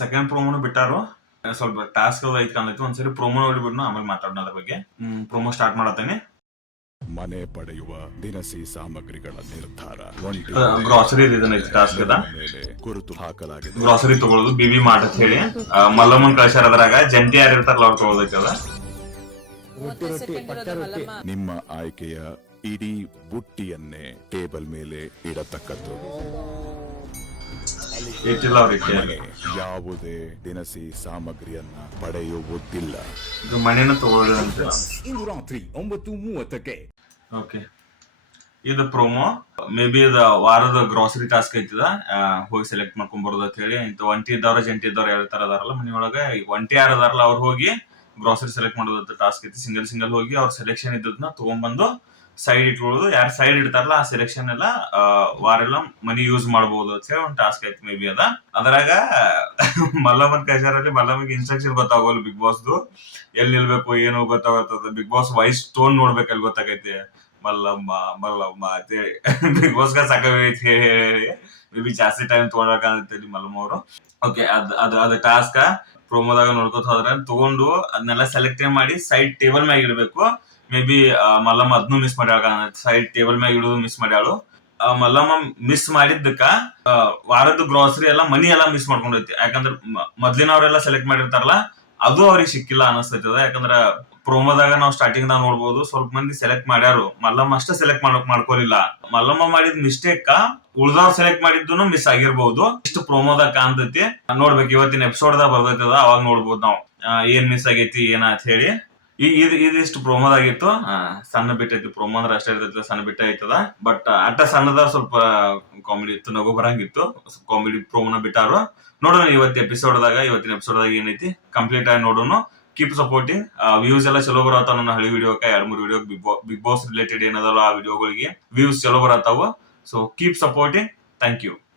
Second ಪ್ರೋಮೋನು ಬಿಟ್ಟಾರು. ಸ್ವಲ್ಪ task ಐತ್ ಕಾಣೈತಿ. ಒಂದ್ಸರಿ ಪ್ರೋಮೋ ನೋಡಿಬಿಡ್ನು, ಆಮೇಲೆ ಮಾತಾಡೋಣ ಅದ್ರ ಬಗ್ಗೆ. ಪ್ರೋಮೋ ಸ್ಟಾರ್ಟ್ ಮಾಡತ್ತೇನೆ. ಮನೆ ಪಡೆಯುವ ದಿನಸಿ ಸಾಮಗ್ರಿಗಳ ನಿರ್ಧಾರ. ಗ್ರಾಸರಿ ಇದನ್ನೈತಿ ಟಾಸ್ಕ್ ಅದ. ಗುರುತು ಹಾಕಲಾಗಿದೆ. ಗ್ರಾಸರಿ ತಗೊಳ್ಳೋದು ಬಿಬಿ ಮಾರ್ಟ್ ಅಂತ ಹೇಳಿ ಮಲ್ಲಮ್ಮನ್ ಕಳ್ಸ್ಯಾರ. ಅದ್ರಾಗ ಜಂಟಿ ಯಾರು ಇರ್ತಾರಲ್ಲ ಅವ್ರು ತಗೊಳೋದೈತಿ ಅದ. ನಿಮ್ಮ ಆಯ್ಕೆಯ ಇಡೀ ಬುಟ್ಟಿಯನ್ನೇ ಟೇಬಲ್ ಮೇಲೆ ಇಡತಕ್ಕದ್ದು. ಇಟ್ಟಿಲ್ಲ ಅವ್ರಿಗೆ. ಯಾವುದೇ ದಿನಸಿ ಸಾಮಗ್ರಿಯನ್ನ ಪಡೆಯುವುದಿಲ್ಲ. ಇದು ಮನೇನ ತಗೊಳ್ಳೋದಂತ. ಇಂದು ರಾತ್ರಿ 9:30ಕ್ಕೆ. ಓಕೆ, ಇದು ಪ್ರೋಮೋ. ಮೇ ಬಿ ಇದು ವಾರದ ಗ್ರಾಸರಿ ಟಾಸ್ಕ್ ಐತಿದ. ಹೋಗಿ ಸೆಲೆಕ್ಟ್ ಮಾಡ್ಕೊಂಡ್ ಬರೋದು ಅಂತ ಹೇಳಿ. ಇಂತ ಒಂಟಿ ಇದ್ದವ್ರ ಜಂಟಿ ಇದ್ದವ್ರ ಹೇಳ್ತಾರ ಅದಾರಲ್ಲ ಮನಿಯೊಳಗ, ಒಂಟಿ ಯಾರು ಅದಾರಲ್ಲ ಅವ್ರು ಹೋಗಿ ಗ್ರಾಸರಿ ಸೆಲೆಕ್ಟ್ ಮಾಡೋದಂತ ಟಾಸ್ಕ್ ಐತಿ. ಸಿಂಗಲ್ ಹೋಗಿ ಅವ್ರ ಸೆಲೆಕ್ಷನ್ ಇದ್ದದನ್ನ ತಗೊಂಡ್ಬಂದು ಸೈಡ್ ಇಟ್ಕೊಳ್ಳೋದು. ಯಾರು ಸೈಡ್ ಇಡ್ತಾರಲ್ಲ ಆ ಸೆಲೆಕ್ಷನ್ ಎಲ್ಲ ವಾರೆಲ್ಲ ಮನಿ ಯೂಸ್ ಮಾಡಬಹುದು ಅಂತ ಹೇಳಿ ಒಂದು ಟಾಸ್ಕ್ ಐತಿ. ಮೇ ಬಿ ಅದ್ರಾಗ ಮಲ್ಲಮ್ಮನ್ ಕೈಸಾರಲ್ಲಿ ಮಲ್ಲಮ್ಮಗೆ ಇನ್ಸ್ಟ್ರಕ್ಷನ್ ಗೊತ್ತಾಗೋಲ್ಲ ಬಿಗ್ ಬಾಸ್ದು. ಎಲ್ಲಿ ನಿಲ್ಬೇಕು ಏನೋ ಗೊತ್ತಾಗತ್ತದ. ಬಿಗ್ ಬಾಸ್ ವಾಯ್ಸ್ ಟೋನ್ ನೋಡ್ಬೇಕಲ್ಲಿ ಗೊತ್ತಾಗೈತಿ. ಮಲ್ಲಮ್ಮ ಮಲ್ಲಮ್ಮ ಅಂತೇಳಿ ಬಿಗ್ ಬಾಸ್ಗ ಸಾಕಾಗೈತಿ ಹೇಳಿ ಮೇ ಬಿ ಜಾಸ್ತಿ ಟೈಮ್ ತಗೊಳಕಂತೇಳಿ ಮಲ್ಲಮ್ಮ ಅವರು. ಓಕೆ, ಅದ್ ಟಾಸ್ಕ್ ಪ್ರೋಮೋದಾಗ ನೋಡ್ಕೊತ ಹೋದ್ರೆ ತಗೊಂಡು ಅದನ್ನೆಲ್ಲ ಸೆಲೆಕ್ಟ್ ಮಾಡಿ ಸೈಡ್ ಟೇಬಲ್ ಮ್ಯಾಗ ಇಡಬೇಕು. ಮೇ ಬಿ ಮಲ್ಲಮ್ಮ ಅದನ್ನು ಮಿಸ್ ಮಾಡ್ಯಾಳ. ಸೈಡ್ ಟೇಬಲ್ ಮ್ಯಾಗ ಇಡೋದು ಮಿಸ್ ಮಾಡ್ಯಾಳು. ಮಲ್ಲಮ್ಮ ಮಿಸ್ ಮಾಡಿದ್ದಕ್ಕ ವಾರದ ಗ್ರಾಸರಿ ಎಲ್ಲ ಮನಿ ಎಲ್ಲ ಮಿಸ್ ಮಾಡ್ಕೊಂಡೈತಿ. ಯಾಕಂದ್ರ ಮೊದ್ಲಿನವ್ರೆಲ್ಲ ಸೆಲೆಕ್ಟ್ ಮಾಡಿರ್ತಾರಲ್ಲ ಅದು ಅವ್ರಿಗೆ ಸಿಕ್ಕಿಲ್ಲ ಅನಸ್ತೈತದ. ಯಾಕಂದ್ರ ಪ್ರೋಮೋದಾಗ ನಾವು ಸ್ಟಾರ್ಟಿಂಗ್ ದಾಗ ನೋಡ್ಬೋದು ಸ್ವಲ್ಪ ಮಂದಿ ಸೆಲೆಕ್ಟ್ ಮಾಡ್ಯಾರು, ಮಲ್ಲಮ್ಮ ಅಷ್ಟೇ ಸೆಲೆಕ್ಟ್ ಮಾಡ್ಕೊಲಿಲ್ಲ. ಮಲ್ಲಮ್ಮ ಮಾಡಿದ ಮಿಸ್ಟೇಕ್ ಉಳ್ದವ್ರು ಸೆಲೆಕ್ಟ್ ಮಾಡಿದ್ದು ಮಿಸ್ ಆಗಿರ್ಬಹುದು. ಇಷ್ಟು ಪ್ರೋಮೋದಾಗ ಕಾಣ್ತೈತಿ. ನೋಡ್ಬೇಕು, ಇವತ್ತಿನ ಎಪಿಸೋಡ್ ದಾಗ ಬರ್ತೈತದ, ಅವಾಗ ನೋಡ್ಬೋದು ನಾವು ಏನ್ ಮಿಸ್ ಆಗೈತಿ ಏನಂತ ಹೇಳಿ. ಇದಿಷ್ಟು ಪ್ರೋಮೋದಾಗಿತ್ತು. ಸಣ್ಣ ಬಿಟ್ ಐತಿ ಪ್ರೋಮೋ ಅಂದ್ರೆ ಅಷ್ಟೇ ಇರ್ತೈತಿ, ಸಣ್ಣ ಬಿಟ್ಟ ಐತದ. ಬಟ್ ಅಟ್ಟ ಸಣ್ಣದ ಸ್ವಲ್ಪ ಕಾಮಿಡಿ ಇತ್ತು, ನಗು ಬರಂಗಿತ್ತು. ಕಾಮಿಡಿ ಪ್ರೋಮೋನ ಬಿಟ್ಟಾರು. ನೋಡೋಣ ಇವತ್ತಿನ ಎಪಿಸೋಡ್ದಾಗ ಏನೈತಿ ಕಂಪ್ಲೀಟ್ ಆಗಿ ನೋಡೋಣ. Keep supporting. ವ್ಯೂಸ್ ಎಲ್ಲ ಚಲೋ ಬರತ್ತಾವ. ನನ್ನ ಹಳಿ ವಿಡಿಯೋಕ್ಕೆ 2-3 ವಿಡಿಯೋ ಬಿಗ್ ಬಾಸ್ ರಿಲೇಟೆಡ್ ಏನದಲ್ಲ ಆ ವಿಡಿಯೋಗಳಿಗೆ ವ್ಯೂಸ್ ಚಲೋ ಬರತ್ತಾವ. So keep supporting. Thank you.